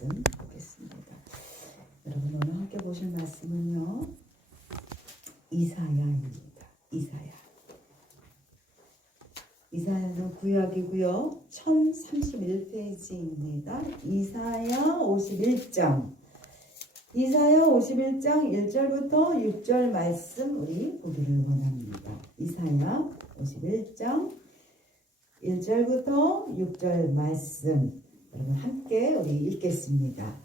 말씀 보겠습니다. 여러분 오늘 함께 보실 말씀은요, 이사야입니다. 이사야는 구약이고요. 1031페이지입니다. 이사야 51장. 이사야 51장 1절부터 6절 말씀 우리 보기를 원합니다. 이사야 51장 1절부터 6절 말씀 여러분 함께 우리 읽겠습니다.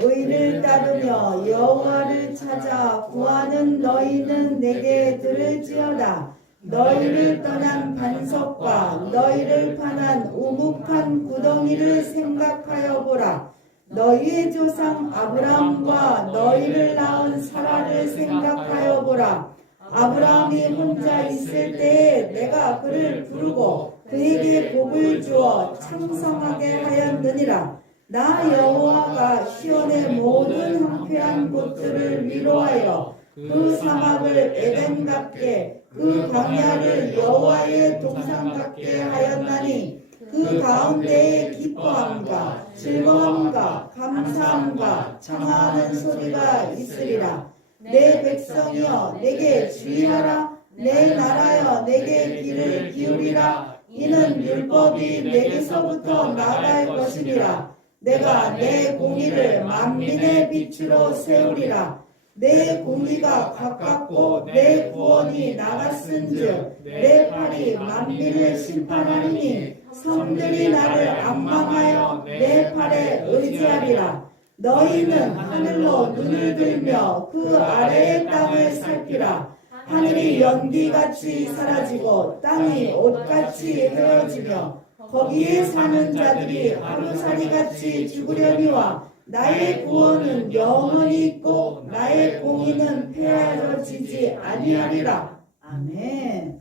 의를 따르며 여호와를 찾아 구하는 너희는 내게 들을지어다. 너희를 떠난 반석과 너희를 파난 우묵한 구덩이를 생각하여 보라. 너희의 조상 아브라함과 너희를 낳은 사라를 생각하여 보라. 아브라함이 혼자 있을 때에 내가 그를 부르고 그에게 복을 주어 창성하게 하였느니라. 나 여호와가 시온의 모든 황폐한 곳들을 위로하여 그 사막을 에덴 같게 그 광야를 여호와의 동산 같게 하였나니 그 가운데에 기뻐함과 즐거움과 감사함과 청하는 소리가 있으리라. 내 백성이여 내게 주의하라. 내 나라여 내게 귀를 기울이라. 이는 율법이 내게서부터 나갈 것이니라. 내가 내 공의를 만민의 빛으로 세우리라. 내 공의가 가깝고 내 구원이 나갔은즉 내 팔이 만민을 심판하리니 성들이 나를 앙망하여 내 팔에 의지하리라. 너희는 하늘로 눈을 들며 그 아래의 땅을 살피라. 하늘이 연기같이 사라지고 땅이 옷같이 헤어지며 거기에 사는 자들이 하루살이같이 죽으려니와 나의 구원은 영원히 있고 나의 공의는 폐하여지지 아니하리라. 아멘.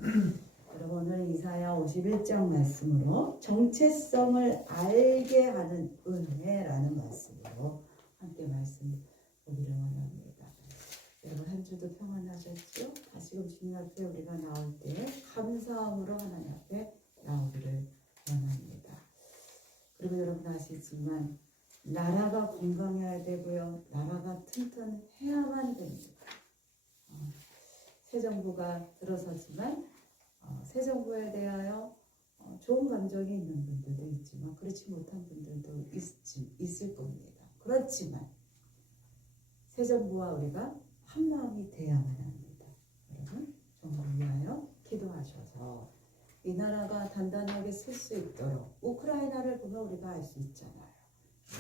여러분 오늘 이사야 51장 말씀으로 정체성을 알게 하는 은혜라는 말씀으로 함께 말씀 보기를 원합니다. 여러분 한 주도 평안하셨죠? 다시금 주님 앞에 우리가 나올 때 감사함으로 하나님 앞에 나오기를 원합니다. 그리고 여러분 아시지만 나라가 건강해야 되고요. 나라가 튼튼해야만 됩니다. 새 정부가 들어서지만 새 정부에 대하여 좋은 감정이 있는 분들도 있지만 그렇지 못한 분들도 있을 겁니다. 그렇지만 새 정부와 우리가 한 마음이 돼야만 합니다. 여러분 정부를 위하여 기도하셔서 이 나라가 단단하게 설 수 있도록 우크라이나를 보면 우리가 알 수 있잖아요.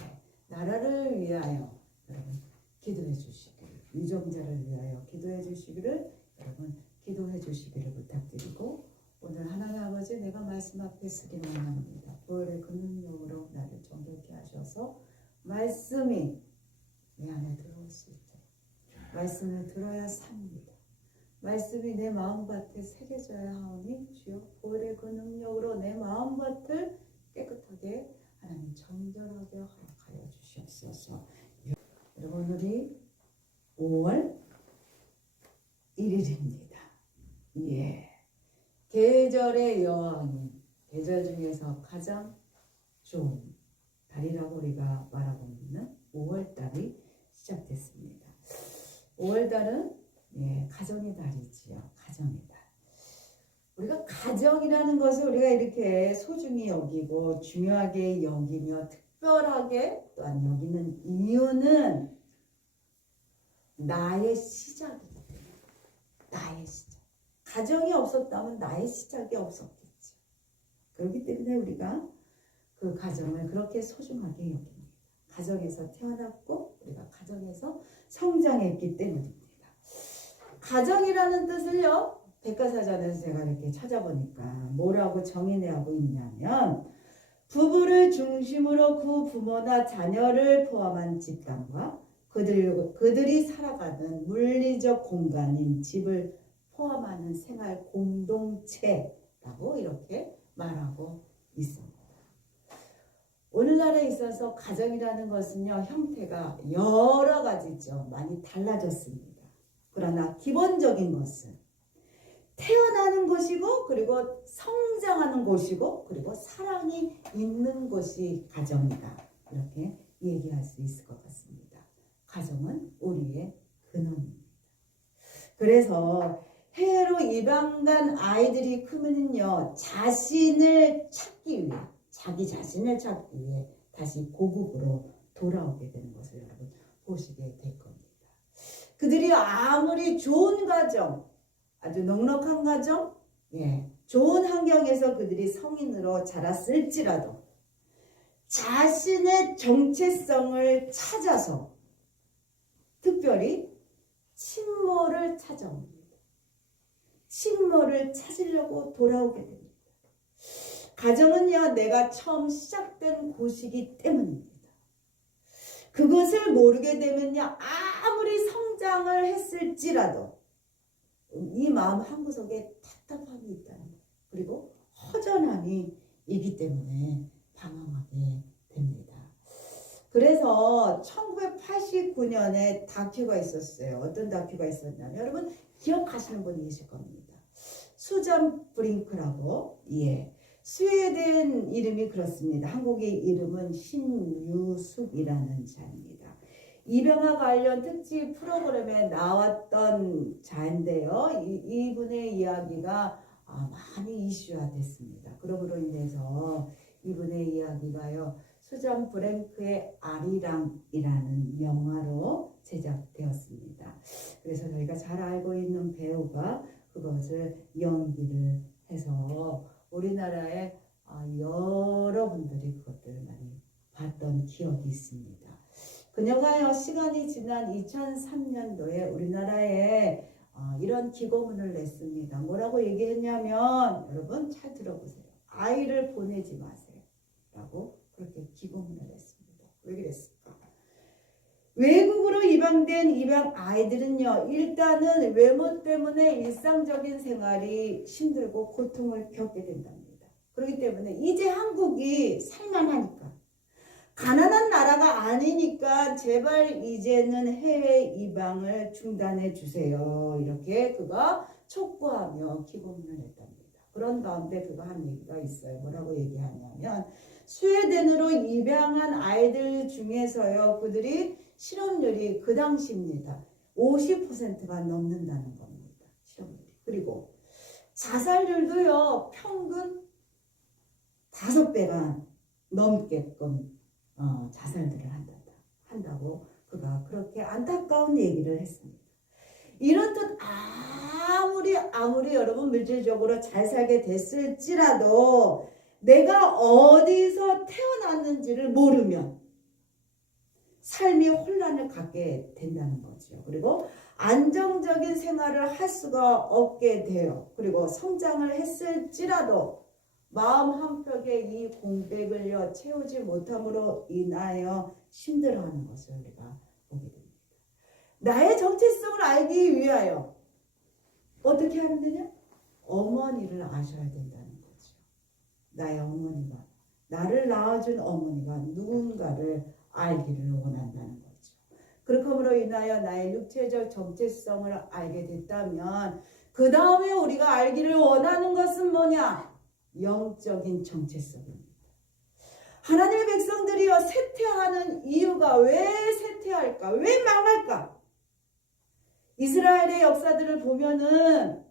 네, 나라를 위하여 여러분 기도해 주시기를, 유정자를 위하여 기도해 주시기를 여러분 기도해 주시기를 부탁드리고 오늘 하나님 아버지 내가 말씀 앞에 서기를 원합니다. 보혈의 그 능력으로 나를 정결케 하셔서 말씀이 내 안에 들어올 수 있도록 말씀을 들어야 삽니다. 말씀이 내 마음밭에 새겨져야 하오니 주여 보혈의 그 능력으로 내 마음밭을 깨끗하게 하나님 정결하게 허락하여 주시옵소서. 여러분 오늘이 5월 1일입니다. 예, 계절의 여왕인 계절 중에서 가장 좋은 달이라고 우리가 말하고 있는 5월달이 시작됐습니다. 5월달은 예, 가정의 달이지요. 가정의 달. 우리가 가정이라는 것을 우리가 이렇게 소중히 여기고 중요하게 여기며 특별하게 또한 여기는 이유는 나의 시작이기 때문에. 나의 시작. 가정이 없었다면 나의 시작이 없었겠죠. 그렇기 때문에 우리가 그 가정을 그렇게 소중하게 여깁니다. 가정에서 태어났고 우리가 가정에서 성장했기 때문입니다. 가정이라는 뜻을요, 백과사전에서 제가 이렇게 찾아보니까 뭐라고 정의하고 있냐면 부부를 중심으로 그 부모나 자녀를 포함한 집단과 그들이 살아가는 물리적 공간인 집을 포함하는 생활 공동체라고 이렇게 말하고 있습니다. 오늘날에 있어서 가정이라는 것은요, 형태가 여러 가지죠. 많이 달라졌습니다. 그러나 기본적인 것은 태어나는 곳이고 그리고 성장하는 곳이고 그리고 사랑이 있는 곳이 가정이다. 이렇게 얘기할 수 있을 것 같습니다. 가정은 우리의 근원입니다. 그래서 해외로 이방 간 아이들이 크면요, 자신을 찾기 위해, 자기 자신을 찾기 위해 다시 고국으로 돌아오게 되는 것을 여러분 보시게 될 겁니다. 그들이 아무리 좋은 가정, 아주 넉넉한 가정, 좋은 환경에서 그들이 성인으로 자랐을지라도 자신의 정체성을 찾아서 특별히 친모를 찾아옵니다. 친모를 찾으려고 돌아오게 됩니다. 가정은요, 내가 처음 시작된 곳이기 때문입니다. 그것을 모르게 되면요, 아무리 성장을 했을지라도 이 마음 한구석에 답답함이 있다는 것, 그리고 허전함이 있기 때문에 방황하게 됩니다. 그래서 1989년에 다큐가 있었어요. 어떤 다큐가 있었냐면 여러분 기억하시는 분이 계실 겁니다. 수잔 브링크라고, 스웨덴 이름이 그렇습니다. 한국의 이름은 신유숙이라는 자입니다. 입양과 관련 특집 프로그램에 나왔던 자인데요. 이분의 이야기가 많이 이슈화 됐습니다. 그러므로 인해서 이분의 이야기가요, 수잔 브랭크의 아리랑이라는 영화로 제작되었습니다. 그래서 저희가 잘 알고 있는 배우가 그것을 연기를 해서 우리나라의 여러분들이 그것들을 많이 봤던 기억이 있습니다. 그녀가요, 시간이 지난 2003년도에 우리나라에 이런 기고문을 냈습니다. 뭐라고 얘기했냐면, 여러분 잘 들어보세요. 아이를 보내지 마세요 라고 그렇게 기고문을 냈습니다. 왜 그랬을까? 외국으로 입양된 입양 아이들은요, 일단은 외모 때문에 일상적인 생활이 힘들고 고통을 겪게 된답니다. 그렇기 때문에 이제 한국이 살만하니까, 가난한 나라가 아니니까 제발 이제는 해외 입양을 중단해 주세요. 이렇게 그가 촉구하며 기고문을 했답니다. 그런 가운데 그가 한 얘기가 있어요. 뭐라고 얘기하냐면, 스웨덴으로 입양한 아이들 중에서요, 그들이 실업률이 그 당시입니다. 50%가 넘는다는 겁니다. 실업률이. 그리고 자살률도요, 평균 5배가 넘게끔 자살들을 한다고 그가 그렇게 안타까운 얘기를 했습니다. 이렇듯 아무리 여러분 물질적으로 잘 살게 됐을지라도 내가 어디서 태어났는지를 모르면 삶이 혼란을 갖게 된다는 거죠. 그리고 안정적인 생활을 할 수가 없게 돼요. 그리고 성장을 했을지라도 마음 한켠에 이 공백을요, 채우지 못함으로 인하여 힘들어하는 것을 우리가 보게 됩니다. 나의 정체성을 알기 위하여 어떻게 하면 되냐? 어머니를 아셔야 된다는 거죠. 나의 어머니가, 나를 낳아준 어머니가 누군가를 알기를 원한다는 거죠. 그렇므로 인하여 나의 육체적 정체성을 알게 됐다면 그 다음에 우리가 알기를 원하는 것은 뭐냐? 영적인 정체성입니다. 하나님의 백성들이요, 쇠퇴하는 이유가 왜 쇠퇴할까? 왜 망할까? 이스라엘의 역사들을 보면은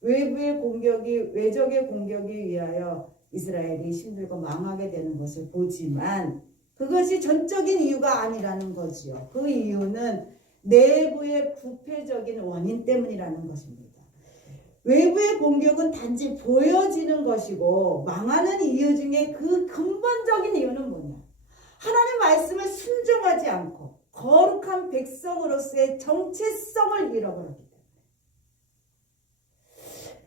외부의 공격이, 외적의 공격에 의하여 이스라엘이 힘들고 망하게 되는 것을 보지만 그것이 전적인 이유가 아니라는 거지요. 그 이유는 내부의 부패적인 원인 때문이라는 것입니다. 외부의 공격은 단지 보여지는 것이고 망하는 이유 중에 그 근본적인 이유는 뭐냐? 하나님 말씀을 순종하지 않고 거룩한 백성으로서의 정체성을 잃어버렸기 때문에.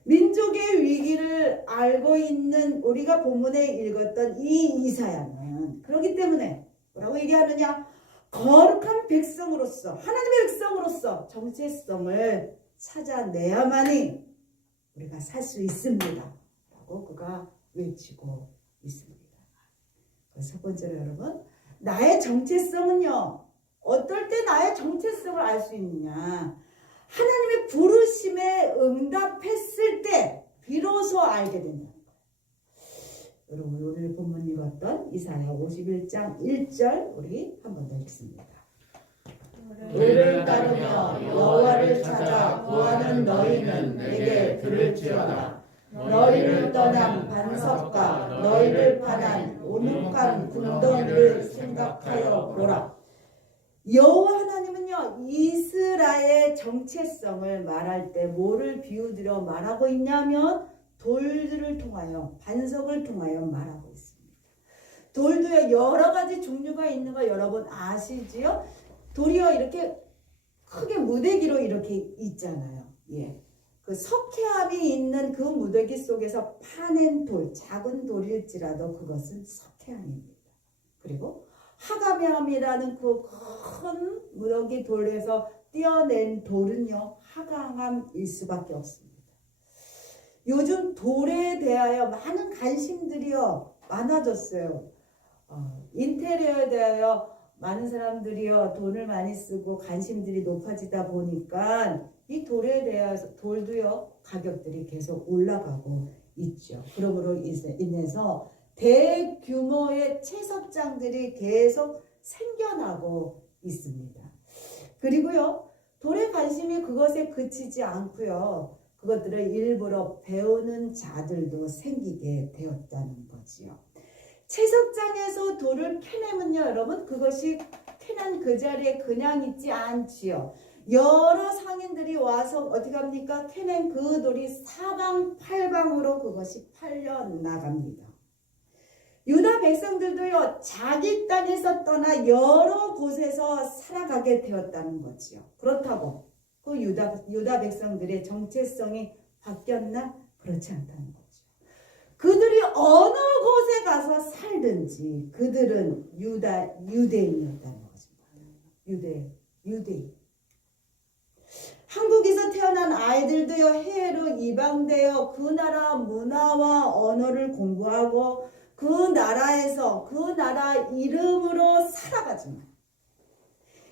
민족의 위기를 알고 있는 우리가 본문에 읽었던 이 이사야는 그렇기 때문에 뭐라고 얘기하느냐? 거룩한 백성으로서, 하나님의 백성으로서 정체성을 찾아내야만이 우리가 살 수 있습니다 라고 그가 외치고 있습니다. 첫 번째로 여러분, 나의 정체성은요, 어떨 때 나의 정체성을 알 수 있느냐? 하나님의 부르심에 응답했을 때 비로소 알게 된다는 거예요. 여러분 오늘 본문 읽었던 이사야 51장 1절 우리 한 번 더 읽습니다. 의를 따르며 여호와를 찾아 구하는 너희는 내게 들을지어다. 너희를 떠난 반석과 너희를 파난 온육한 궁덩이를 생각하여 보라. 여호와 하나님은요 이스라엘의 정체성을 말할 때 뭐를 비유들여 말하고 있냐면 돌들을 통하여 반석을 통하여 말하고 있습니다. 돌도요 여러 가지 종류가 있는 거 여러분 아시지요? 돌이요 이렇게 크게 무대기로 이렇게 있잖아요. 예. 그 석회암이 있는 그 무더기 속에서 파낸 돌, 작은 돌일지라도 그것은 석회암입니다. 그리고 하가암이라는 그 큰 무더기 돌에서 떼어낸 돌은요 하강암일 수밖에 없습니다. 요즘 돌에 대하여 많은 관심들이요 많아졌어요. 인테리어에 대하여 많은 사람들이요 돈을 많이 쓰고 관심들이 높아지다 보니까 이 돌에 대해서 돌도요 가격들이 계속 올라가고 있죠. 그러므로 인해서 대규모의 채석장들이 계속 생겨나고 있습니다. 그리고요 돌에 관심이 그것에 그치지 않고요 그것들을 일부러 배우는 자들도 생기게 되었다는 거지요. 채석장에서 돌을 캐내면요 여러분 그것이 캐낸 그 자리에 그냥 있지 않지요. 여러 상인들이 와서 어떻게 합니까? 캐낸 그 돌이 사방팔방으로 그것이 팔려 나갑니다. 유다 백성들도요 자기 땅에서 떠나 여러 곳에서 살아가게 되었다는 거지요. 그렇다고 그 유다 백성들의 정체성이 바뀌었나? 그렇지 않다는 거죠. 그들이 어느 곳에 가서 살든지 그들은 유대인이었다는 것입니다. 유대인. 한국에서 태어난 아이들도요 해외로 이방되어 그 나라 문화와 언어를 공부하고 그 나라에서 그 나라 이름으로 살아가지만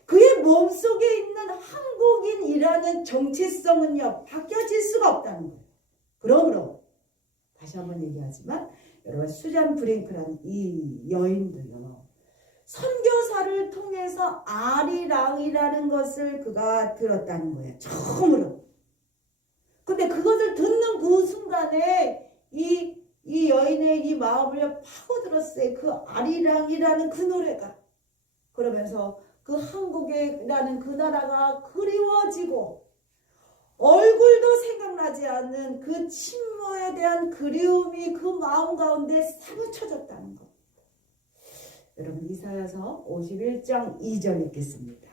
그의 몸속에 있는 한국인이라는 정체성은요 바뀌어질 수가 없다는 거예요. 그러므로 다시 한번 얘기하지만 여러분 수잔 브링크라는 이 여인도요 선교사를 통해서 아리랑이라는 것을 그가 들었다는 거예요. 처음으로. 근데 그것을 듣는 그 순간에 이 여인의 이 마음을 파고들었어요. 그 아리랑이라는 그 노래가. 그러면서 그 한국이라는 그 나라가 그리워지고 얼굴도 생각나지 않는 그 친모에 대한 그리움이 그 마음 가운데 사무쳐졌다는 것. 여러분 이사야서 51장 2절 읽겠습니다.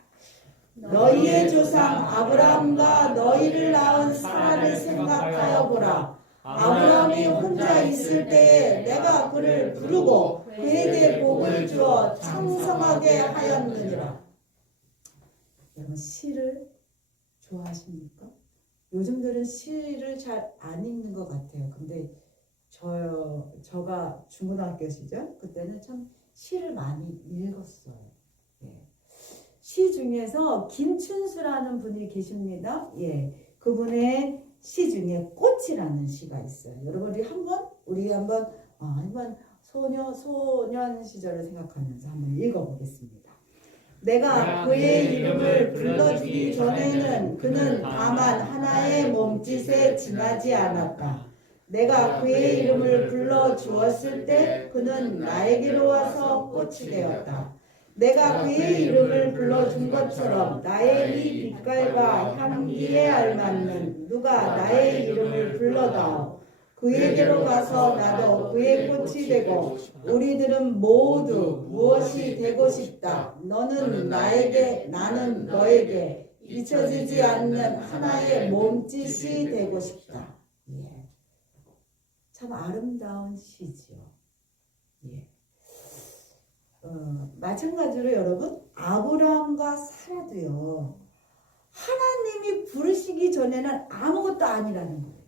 너희의 조상 아브라함과 너희를 낳은 사라를 생각하여 보라. 아브라함이 혼자 있을 때에 내가 그를 부르고 그에게 복을 주어昌성하게 하였느니라. 여러분 시를 좋아하십니까? 요즘들은 시를 잘 안 읽는 것 같아요. 근데 저가 중고등학교 시절 그때는 참 시를 많이 읽었어요. 예. 시 중에서 김춘수라는 분이 계십니다. 예, 그분의 시 중에 꽃이라는 시가 있어요. 여러분 우리 한번 소년 시절을 생각하면서 한번 읽어보겠습니다. 내가 그의 이름을 불러주기 전에는 그는 다만 하나의 몸짓에 지나지 않았다. 내가 그의 이름을 불러주었을 때 그는 나에게로 와서 꽃이 되었다. 내가 그의 이름을 불러준 것처럼 나의 이 빛깔과 향기에 알맞는 누가 나의 이름을 불러다오. 그에게로 가서 나도 그의 꽃이 되고 우리들은 모두 무엇이 되고 싶다. 너는 나에게 나는 너에게 잊혀지지 않는 하나의 몸짓이 되고 싶다. 예. 참 아름다운 시지요. 예. 마찬가지로 여러분 아브라함과 사라도요 하나님이 부르시기 전에는 아무것도 아니라는 거예요.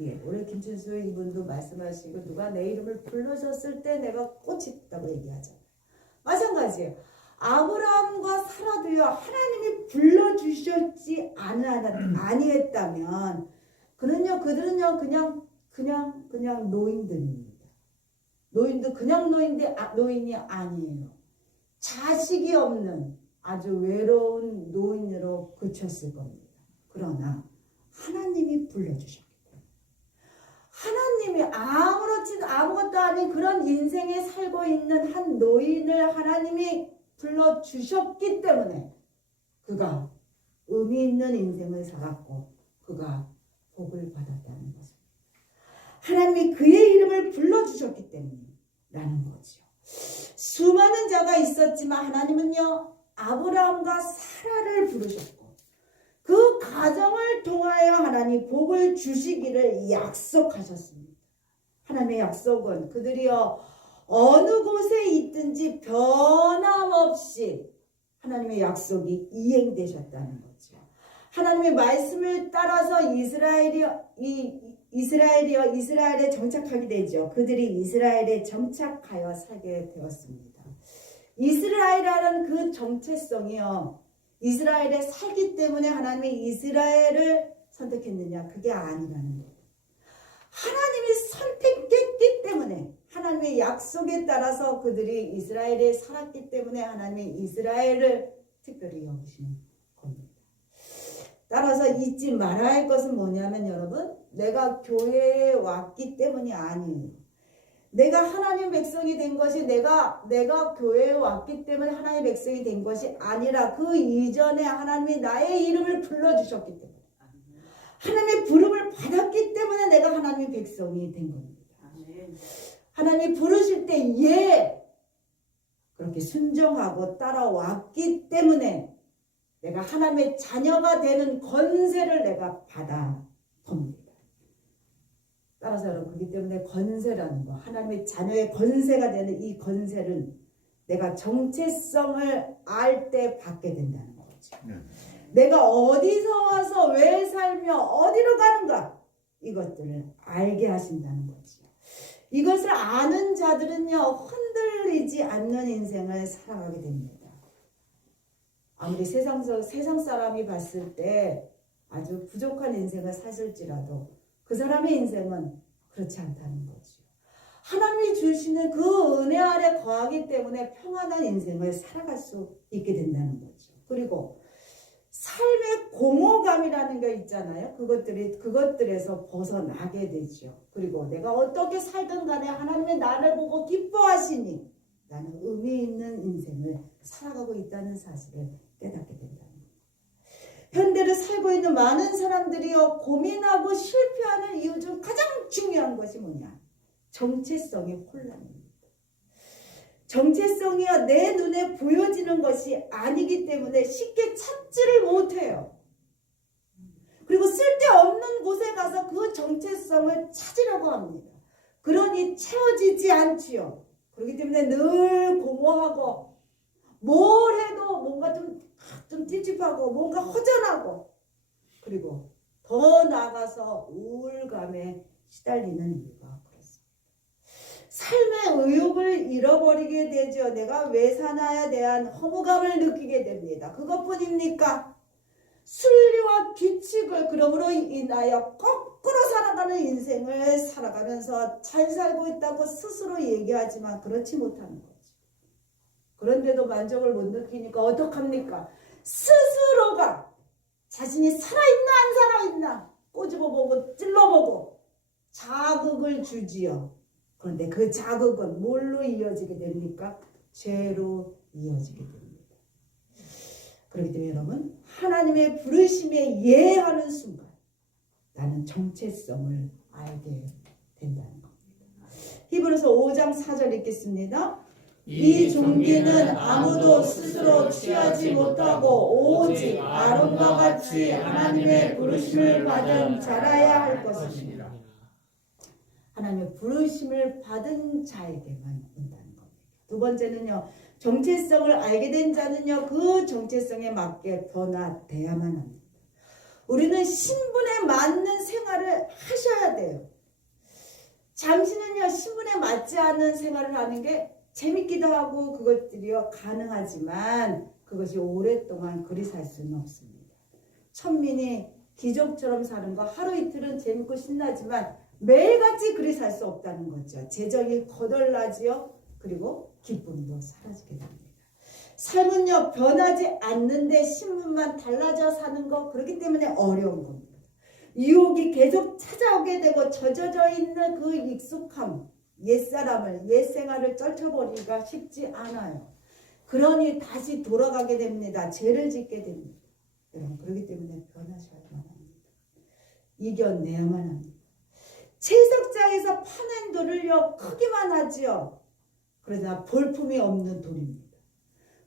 예, 오늘 김춘수 이분도 말씀하시고 누가 내 이름을 불러줬을 때 내가 꽃이 됐다고 얘기하잖아요. 마찬가지예요. 아브라함과 사라도요 하나님이 불러주셨지 아니했다면 그들은요 그냥 노인들입니다. 노인도 그냥 노인이 아니에요. 자식이 없는 아주 외로운 노인으로 그쳤을 겁니다. 그러나 하나님이 불러주셨기 때문에 하나님이 아무것도 아닌 그런 인생에 살고 있는 한 노인을 하나님이 불러주셨기 때문에 그가 의미 있는 인생을 살았고 그가 복을 받았다는 것입니다. 하나님이 그의 이름을 불러주셨기 때문이라는 거죠. 수많은 자가 있었지만 하나님은요 아브라함과 사라를 부르셨고 그 가정을 통하여 하나님 복을 주시기를 약속하셨습니다. 하나님의 약속은 그들이요 어느 곳에 있든지 변함없이 하나님의 약속이 이행되셨다는 거죠. 하나님의 말씀을 따라서 이스라엘에 정착하게 되죠. 그들이 이스라엘에 정착하여 살게 되었습니다. 이스라엘이라는 그 정체성이요. 이스라엘에 살기 때문에 하나님이 이스라엘을 선택했느냐? 그게 아니라는 거예요. 하나님이 선택했기 때문에 하나님의 약속에 따라서 그들이 이스라엘에 살았기 때문에 하나님이 이스라엘을 특별히 여기시는 겁니다. 따라서 잊지 말아야 할 것은 뭐냐면 여러분 내가 교회에 왔기 때문이 아니에요. 내가 하나님 백성이 된 것이 내가 교회에 왔기 때문에 하나님 백성이 된 것이 아니라 그 이전에 하나님이 나의 이름을 불러주셨기 때문에 하나님의 부름을 받았기 때문에 내가 하나님의 백성이 된 겁니다. 하나님이 부르실 때 그렇게 순종하고 따라왔기 때문에 내가 하나님의 자녀가 되는 권세를 내가 받아 봅니다. 따라서 여러분 그렇기 때문에 권세라는 거 하나님의 자녀의 권세가 되는 이 권세를 내가 정체성을 알 때 받게 된다는 거죠. 내가 어디서 와서 왜 살며 어디로 가는가 이것들을 알게 하신다는 거죠. 이것을 아는 자들은요 흔들리지 않는 인생을 살아가게 됩니다. 아무리 세상 사람이 봤을 때 아주 부족한 인생을 사실지라도 그 사람의 인생은 그렇지 않다는 거죠. 하나님이 주시는 그 은혜 아래 거하기 때문에 평안한 인생을 살아갈 수 있게 된다는 거죠. 그리고 삶의 공허감이라는 게 있잖아요. 그것들에서 벗어나게 되죠. 그리고 내가 어떻게 살든 간에 하나님의 나를 보고 기뻐하시니 나는 의미 있는 인생을 살아가고 있다는 사실을 깨닫게 된다는 거예요. 현대를 살고 있는 많은 사람들이요 고민하고 실패하는 이유 중 가장 중요한 것이 뭐냐? 정체성의 혼란입니다. 정체성이요 내 눈에 보여지는 것이 아니기 때문에 쉽게 찾지를 못해요. 그리고 쓸데없는 곳에 가서 그 정체성을 찾으려고 합니다. 그러니 채워지지 않지요. 그렇기 때문에 늘 공허하고 뭘 해도 뭔가 좀 찝찝하고 뭔가 허전하고 그리고 더 나아가서 우울감에 시달리는 이유가 그렇습니다. 삶의 의욕을 잃어버리게 되죠. 내가 왜 사나에 대한 허무감을 느끼게 됩니다. 그것뿐입니까? 순리와 규칙을 그러므로 인하여 거꾸로 살아가는 인생을 살아가면서 잘 살고 있다고 스스로 얘기하지만 그렇지 못하는 거죠. 그런데도 만족을 못 느끼니까 어떡합니까? 스스로가 자신이 살아있나 안 살아있나 꼬집어보고 찔러보고 자극을 주지요. 그런데 그 자극은 뭘로 이어지게 됩니까? 죄로 이어지게 됩니다. 그렇기 때문에 여러분 하나님의 부르심에 예하는 순간 나는 정체성을 알게 된다는 겁니다. 히브리서 5장 4절 읽겠습니다. 이 종기는 아무도 스스로 취하지 못하고 오직 아론과 같이 하나님의 부르심을 받은 자라야 할 것입니다. 하나님의 부르심을 받은 자에게만 온다는 겁니다. 두 번째는요. 정체성을 알게 된 자는요. 그 정체성에 맞게 변화돼야만 합니다. 우리는 신분에 맞는 생활을 하셔야 돼요. 잠시는요. 신분에 맞지 않는 생활을 하는 게 재밌기도 하고 그것들이요 가능하지만 그것이 오랫동안 그리 살 수는 없습니다. 천민이 귀족처럼 사는 거 하루 이틀은 재밌고 신나지만 매일같이 그리 살 수 없다는 거죠. 재정이 거덜나지요. 그리고 기쁨도 사라지게 됩니다. 삶은요 변하지 않는데 신분만 달라져 사는 거, 그렇기 때문에 어려운 겁니다. 유혹이 계속 찾아오게 되고 젖어져 있는 그 익숙함, 옛사람을, 옛생활을 떨쳐버리기가 쉽지 않아요. 그러니 다시 돌아가게 됩니다. 죄를 짓게 됩니다. 여러분, 그렇기 때문에 변하셔야만 합니다. 이겨내야만 합니다. 채석장에서 파낸 돌을요 크기만 하지요. 그러나 볼품이 없는 돌입니다.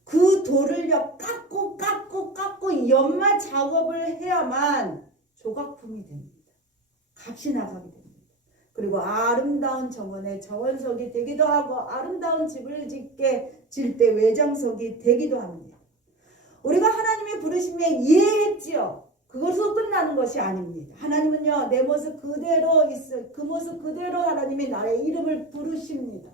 그 돌을요 깎고 연마 작업을 해야만 조각품이 됩니다. 값이 나가게 됩니다. 그리고 아름다운 정원의 정원석이 되기도 하고 아름다운 집을 질 때 외장석이 되기도 합니다. 우리가 하나님의 부르심에 이해했지요. 그것으로 끝나는 것이 아닙니다. 하나님은요 내 모습 그대로 있을 그 모습 그대로 하나님이 나의 이름을 부르십니다.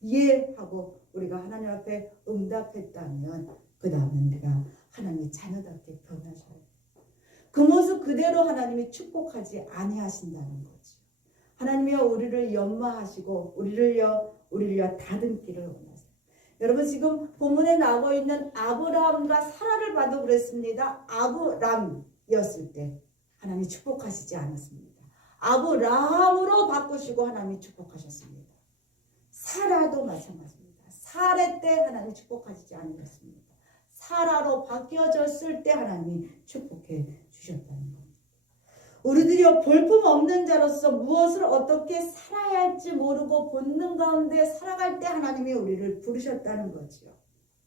이해하고 우리가 하나님 앞에 응답했다면 그 다음에 우리가 하나님의 자녀답게 변하셔야 돼요. 그 모습 그대로 하나님이 축복하지 아니하신다는 거죠. 하나님이요 우리를 연마하시고 우리를요 다듬기를 원하세요. 여러분, 지금 본문에 나오고 있는 아브라함과 사라를 봐도 그랬습니다. 아브람이었을 때 하나님이 축복하시지 않았습니다. 아브라함으로 바꾸시고 하나님이 축복하셨습니다. 사라도 마찬가지입니다. 사례 때 하나님이 축복하시지 않으셨습니다. 사라로 바뀌어졌을 때 하나님이 축복해 주셨다는 겁니다. 우리들이요 볼품 없는 자로서 무엇을 어떻게 살아야 할지 모르고 본능 가운데 살아갈 때 하나님이 우리를 부르셨다는 거지요.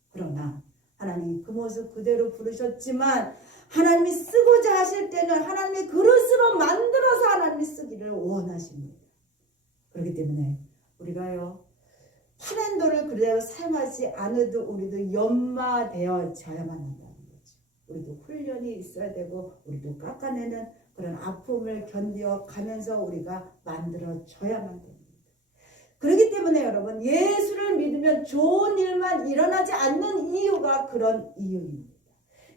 그러나 하나님이 그 모습 그대로 부르셨지만 하나님이 쓰고자 하실 때는 하나님의 그릇으로 만들어서 하나님이 쓰기를 원하십니다. 그렇기 때문에 우리가요 파낸 돌을 그대로 사용하지 않아도 우리도 연마되어져야만 한다는 거죠. 우리도 훈련이 있어야 되고 우리도 깎아내는 그런 아픔을 견뎌가면서 우리가 만들어져야만 됩니다. 그렇기 때문에 여러분, 예수를 믿으면 좋은 일만 일어나지 않는 이유가 그런 이유입니다.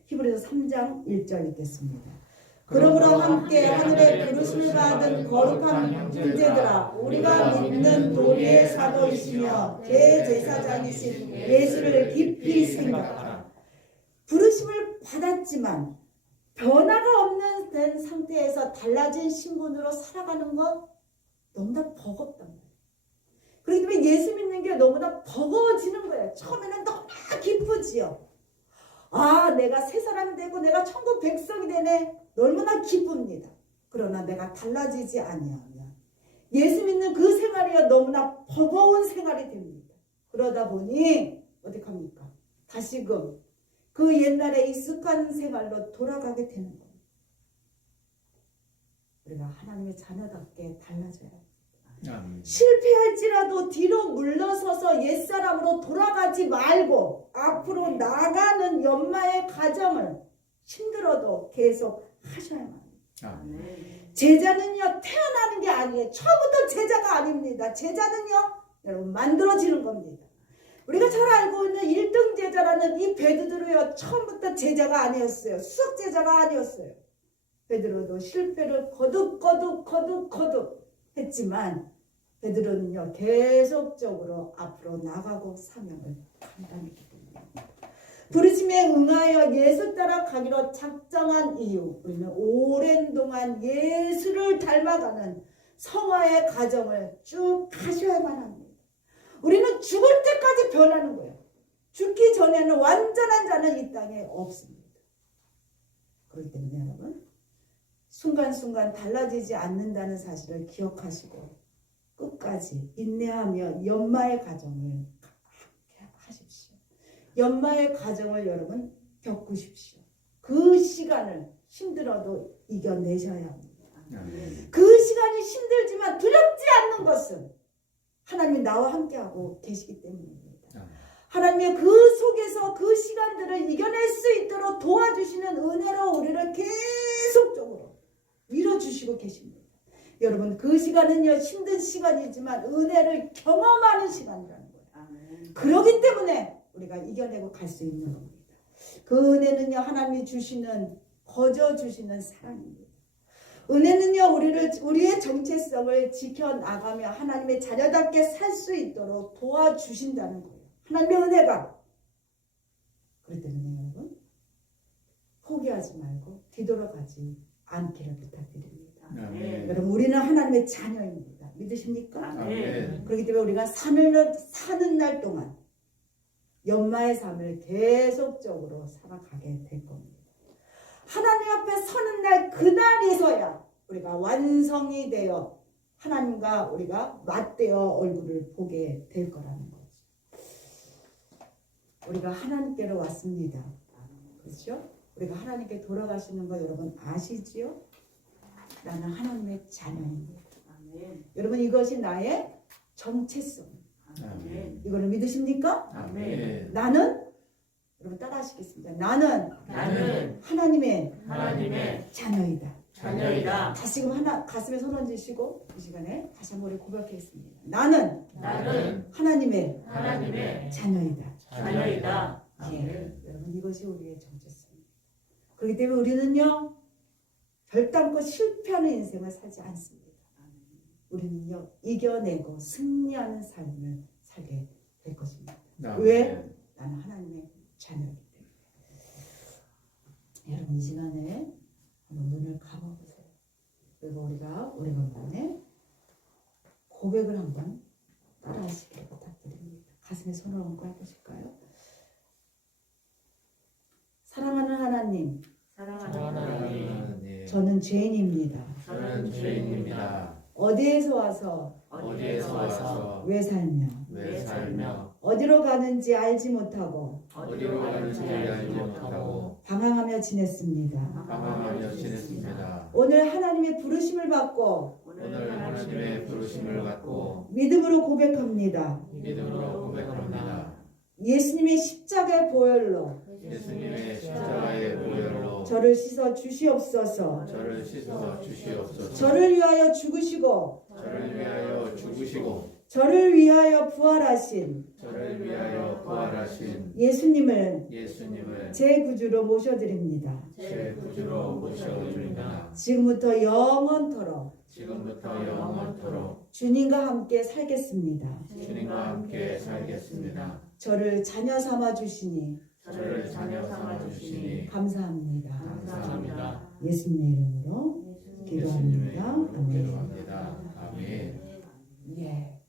히브리서 3장 1절 읽겠습니다. 그러므로 함께 하늘의 부르심을 받은 거룩한 형제들아, 우리가 믿는 도리의 사도이시며 대제사장이신 예수를 깊이 생각하라. 부르심을 받았지만 변화가 없는 된 상태에서 달라진 신분으로 살아가는 것 너무나 버겁단 말이에요. 그렇기 때문에 예수 믿는 게 너무나 버거워지는 거예요. 처음에는 너무나 기쁘지요. 아, 내가 새 사람이 되고 내가 천국 백성이 되네. 얼마나 기쁩니다. 그러나 내가 달라지지 아니하면 예수 믿는 그 생활이 너무나 버거운 생활이 됩니다. 그러다 보니 어떻게 합니까? 다시금 그 옛날에 익숙한 생활로 돌아가게 되는 겁니다. 우리가 하나님의 자녀답게 달라져야 합니다. 실패할지라도 뒤로 물러서서 옛사람으로 돌아가지 말고 앞으로 나가는 연마의 과정을 힘들어도 계속 하셔야만 합니다. 제자는요 태어나는 게 아니에요. 처음부터 제자가 아닙니다. 제자는요 여러분 만들어지는 겁니다. 우리가 잘 알고 있는 1등 제자라는 이 베드로요 처음부터 제자가 아니었어요. 수석 제자가 아니었어요. 베드로도 실패를 거듭 했지만 베드로는요 계속적으로 앞으로 나가고 사명을 감당했기 때문입니다. 부르심에 응하여 예수 따라 가기로 작정한 이유, 우리는 오랜 동안 예수를 닮아가는 성화의 과정을 쭉 가셔야만 합니다. 우리는 죽을 때까지 변하는 거예요. 죽기 전에는 완전한 자는 이 땅에 없습니다. 그렇기 때문에 여러분 순간순간 달라지지 않는다는 사실을 기억하시고 끝까지 인내하며 연마의 과정을 하십시오. 연마의 과정을 여러분 겪으십시오. 그 시간을 힘들어도 이겨내셔야 합니다. 그 시간이 힘들지만 두렵지 않는 것은 하나님이 나와 함께하고 계시기 때문입니다. 하나님의 그 속에서 그 시간들을 이겨낼 수 있도록 도와주시는 은혜로 우리를 계속적으로 밀어주시고 계십니다. 여러분 그 시간은요 힘든 시간이지만 은혜를 경험하는 시간이라는 거예요. 그렇기 때문에 우리가 이겨내고 갈 수 있는 겁니다. 그 은혜는요 하나님이 주시는 거저 주시는 사랑입니다. 은혜는요, 우리의 정체성을 지켜나가며 하나님의 자녀답게 살 수 있도록 도와주신다는 거예요. 하나님의 은혜가. 그렇기 때문에 여러분, 포기하지 말고 뒤돌아가지 않기를 부탁드립니다. 아멘. 여러분, 우리는 하나님의 자녀입니다. 믿으십니까? 아멘. 그렇기 때문에 우리가 사는 날 동안 연마의 삶을 계속적으로 살아가게 될 겁니다. 하나님 앞에 서는 날 그날에서야 우리가 완성이 되어 하나님과 우리가 맞대어 얼굴을 보게 될 거라는 거죠. 우리가 하나님께로 왔습니다. 그렇죠? 우리가 하나님께 돌아가시는 거 여러분 아시지요? 나는 하나님의 자녀입니다. 여러분 이것이 나의 정체성. 아멘. 이거를 믿으십니까? 아멘. 나는 여러분 따라하시겠습니다. 나는 하나님의 자녀이다. 자녀이다. 다시 지금 가슴에 손 얹으시고 이 시간에 다시 한번 우리 고백하겠습니다. 나는 하나님의 자녀이다. 자녀이다. 예, 여러분 이것이 우리의 정체성입니다. 그렇기 때문에 우리는요 결단코 실패하는 인생을 살지 않습니다. 우리는요 이겨내고 승리하는 삶을 살게 될 것입니다. 아멘. 왜? 나는 하나님의 자녀이기 때문에. 여러분 이 시간에 한번 눈을 감아보세요. 그리고 우리가 오래간만에 고백을 한번 따라하시길 부탁드립니다. 가슴에 손을 얹고 해보실까요? 사랑하는 하나님, 하나님, 저는 죄인입니다. 저는 죄인입니다. 어디에서 와서 어디에서 와서 왜 살며 왜 살며 어디로 가는지 알지 못하고 어디로 가는지 알지 못하고 방황하며 지냈습니다. 방황하며 지냈습니다. 오늘 하나님의 부르심을 받고 오늘 하나님의 부르심을 받고 믿음으로 고백합니다. 믿음으로 고백합니다. 예수님의 십자가의 보혈로 예수님의 십자가의 보혈로 저를 씻어 주시옵소서. 저를 씻어 주시옵소서. 저를 위하여 죽으시고 저를 위하여 죽으시고 저를 위하여 부활하신 저를 위하여 부활하신 예수님을 예수님을 제 구주로 모셔드립니다. 제 구주로 모셔드립니다. 지금부터 영원토록 지금부터 영원토록 주님과 함께 살겠습니다. 주님과 함께 살겠습니다. 저를 자녀 삼아 주시니 저를 자녀 삼아 주시니 감사합니다. 감사합니다. 예수님의 이름으로 예수님의 기도합니다. 이름으로 아멘. 기도합니다. 아멘. 예.